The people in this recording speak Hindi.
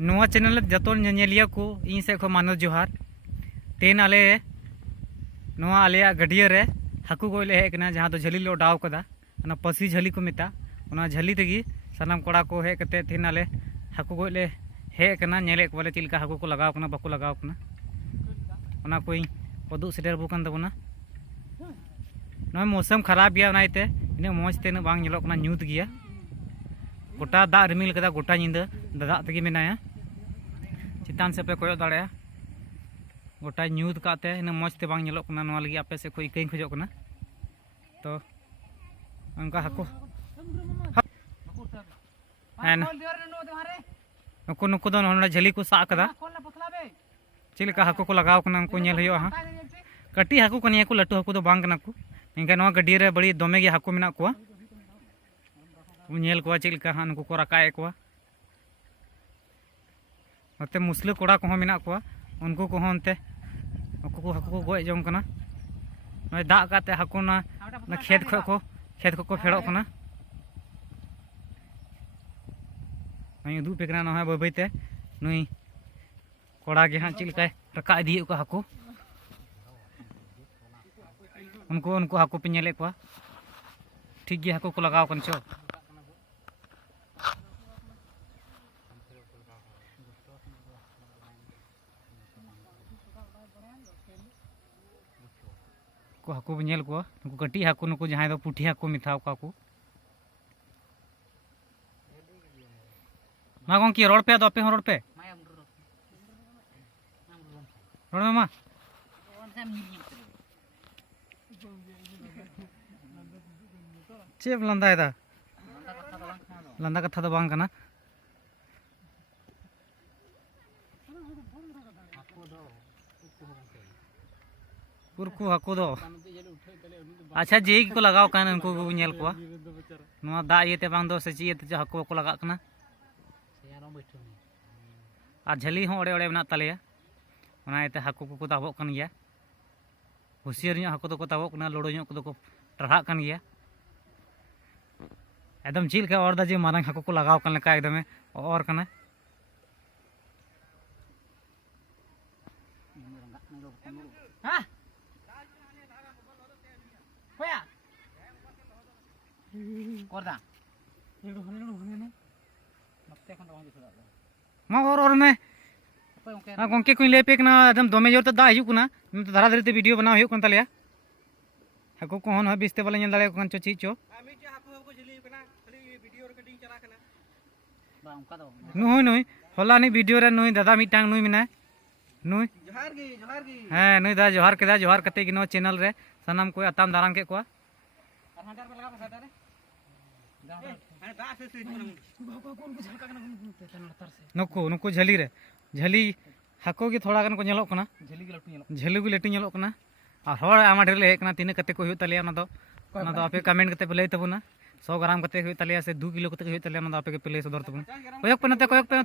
नोआ चैनल जतो नेलिया को इन से मानव जोहार तेन आले नोआ आलेया गडिया रे हाकू गोय ले हेकना जहां दो झली लो डाव कदा ना पसी झली को मिता ओना झली तेगी सनाम कोड़ा को हे कते तेन आले हाकू गोय ले हेकना नेले को बोले चिलका हाकू को लगाव कना बाको लगाव कना ओना कोई पदु सेटर बुकन दबना नोय मौसम खराब गया नाइते इने मौज ते न बांग नेलो कना न्यूत गया गोटा दा रिमिल कदा गोटा निंदा दादा तेगी मेनाया चितान से पे कोयो दाड़या गोटा न्यूत काते इन मौज ते बांग नेलो कना नोआ लगी आपे से कोई इकई खोजो कना तो अंका हाको हैन नुको नुको दो नोना झली को सा कदा चिलका हाको को लगाव कना उनको नेल होयो हा कटी हाको कनिया को लटू हाको दो बांग कना को इनका नोआ गड्डी रे बड़ी दोमे गे हाको मेना को नेल को चिलका हा उनको को रकाए को नते मुसले कोड़ा को मेना को उनको को होनते उनको को हाको को गोय जम कना नय दा काते हाको ना खेत को फेड़ो कना नय दु पेकना न है बइते नय कोड़ा गे हा चिलका रका इदी को हाको उनको हाको पे नेले को ठीक गे हाको को लगाव कन चो को हाको नेल को नुको कटी हाको नुको जहां दो पुठी हाको मिथाव का को मा गोंकी रोड पे दो पे रोड पे रोड में मा चेप लंदा दा लंदा कथा दो बांग कना पुरकु हाको दो अच्छा जे को लगाव कान उनको को नेल को नोआ दा येते बांग दो से चीते हाको को लगा कना आ झली हो ओड़े ओड़े बना तलेया ओना एते हाको को ताबो कन गया होशियार न्यो हाको को ताबो कना लोड़ो न्यो को टरहा कन गया एकदम चिल के और दा जे मारंग हाको को लगाव कन लका एकदम और कना हां कोया कोरदा मत्ते खन बांग दिसदा मा और में गोंके कोई ले पेक ना एकदम दोमे जोर त दा हिजु कुना धरा धरी ते वीडियो बनाव हियो कन तलिया हाको को होन बिस्ते वाला नेल दाले कन चो ची चो नुई नुई होला नि वीडियो रे नुई दादा मिटांग नुई मिना नुई जोहार गी हां नुई दा जोहार केदा जोहार कते कि नो चैनल रे सनम को अताम दाराम के को और हंडर पे लगा फसादा रे नुको झली रे झली हाको के थोड़ा गन को नेलो कना झली के लटू नेलो कना और हर आमा ढेर ले कना तीन कते को हुई तलिया ना दो आपे कमेंट कते पे लई तबुना 100 ग्राम कते हुई तलिया से 2 किलो कते हुई तलिया ना आपे के पे लई सदर तबुना कोयक पे नते कोयक पे